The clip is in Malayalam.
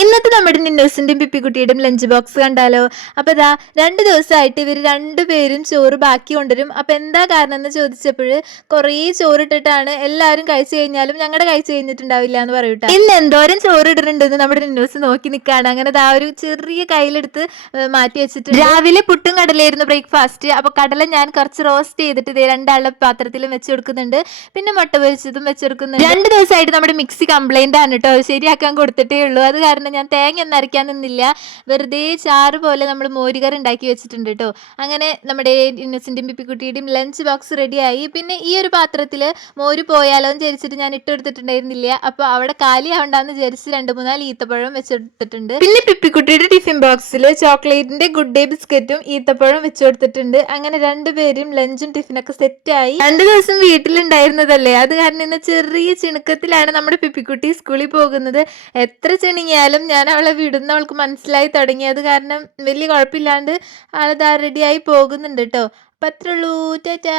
ഇന്നത്തെ നമ്മുടെ നിന്നോസിന്റെയും പിപ്പിക്കുട്ടിയുടെയും ലഞ്ച് ബോക്സ് കണ്ടാലോ? അപ്പൊ ഇതാ രണ്ട് ദിവസമായിട്ട് ഇവർ രണ്ടുപേരും ചോറ് ബാക്കി കൊണ്ടുവരും. അപ്പൊ എന്താ കാരണം എന്ന് ചോദിച്ചപ്പോൾ കുറേ ചോറിട്ടിട്ടാണ് എല്ലാവരും കഴിച്ചു കഴിഞ്ഞാലും ഞങ്ങളുടെ കഴിച്ചു കഴിഞ്ഞിട്ടുണ്ടാവില്ല എന്ന് പറയൂട്ടെ ഇന്ന് എന്തോരം ചോറ് ഇടുന്നുണ്ടെന്ന് നമ്മുടെ നിന്നോസ് നോക്കി നിൽക്കുകയാണ്. അങ്ങനെ ദാ ഒരു ചെറിയ കയ്യിലെടുത്ത് മാറ്റി വെച്ചിട്ട് രാവിലെ പുട്ടും കടലായിരുന്നു ബ്രേക്ക്ഫാസ്റ്റ് അപ്പൊ കടല ഞാൻ കുറച്ച് റോസ്റ്റ് ചെയ്തിട്ട് ദേ രണ്ടാളുടെ പാത്രത്തിലും വെച്ച് കൊടുക്കുന്നുണ്ട്. പിന്നെ മുട്ട പൊരിച്ചതും വെച്ച് കൊടുക്കുന്നുണ്ട്. രണ്ട് ദിവസമായിട്ട് നമ്മുടെ മിക്സി കംപ്ലൈന്റ് ആണ് കേട്ടോ. ശരിയാക്കാൻ കൊടുത്തിട്ടേ ഉള്ളൂ. അത് കാരണം ഞാൻ തേങ്ങ ഒന്നും അരയ്ക്കാൻ നിന്നില്ല. വെറുതെ ചാറ് പോലെ നമ്മൾ മോരുകറി ഉണ്ടാക്കി വെച്ചിട്ടുണ്ട് കേട്ടോ അങ്ങനെ നമ്മുടെ ഇന്നസെന്റും പിപ്പിക്കുട്ടിയുടെയും ലഞ്ച് ബോക്സ് റെഡിയായി പിന്നെ ഈ ഒരു പാത്രത്തിൽ മോര് പോയാലോ എന്ന് വിചാരിച്ചിട്ട് ഞാൻ ഇട്ട് ഇട്ടെടുത്തിട്ടുണ്ടായിരുന്നില്ല അപ്പോൾ അവിടെ കാലിയാവണ്ടെന്ന് വിചാരിച്ച് രണ്ട് മൂന്നാൽ ഈത്തപ്പഴം വെച്ചെടുത്തിട്ടുണ്ട്. പിന്നെ പിപ്പിക്കുട്ടിയുടെ ടിഫിൻ ബോക്സിൽ ചോക്ലേറ്റിന്റെ ഗുഡ് ഡേ ബിസ്ക്കറ്റും ഈത്തപ്പഴം വെച്ച് കൊടുത്തിട്ടുണ്ട് അങ്ങനെ രണ്ടുപേരും ലഞ്ചും ടിഫിനൊക്കെ സെറ്റായി രണ്ട് ദിവസം വീട്ടിലുണ്ടായിരുന്നതല്ലേ? അത് കാരണം ഇന്ന് ചെറിയ ചിണുക്കത്തിലാണ് നമ്മുടെ പിപ്പിക്കുട്ടി സ്കൂളിൽ പോകുന്നത്. എത്ര ചിണുങ്ങിയാലും ഞാൻ അവളെ വിടുന്ന അവൾക്ക് മനസ്സിലായി തുടങ്ങിയത് കാരണം വലിയ കുഴപ്പമില്ലാണ്ട് ആൾ ഇതാ റെഡിയായി പോകുന്നുണ്ട് കേട്ടോ അപ്പം അത്രയുള്ളൂ ടാറ്റാ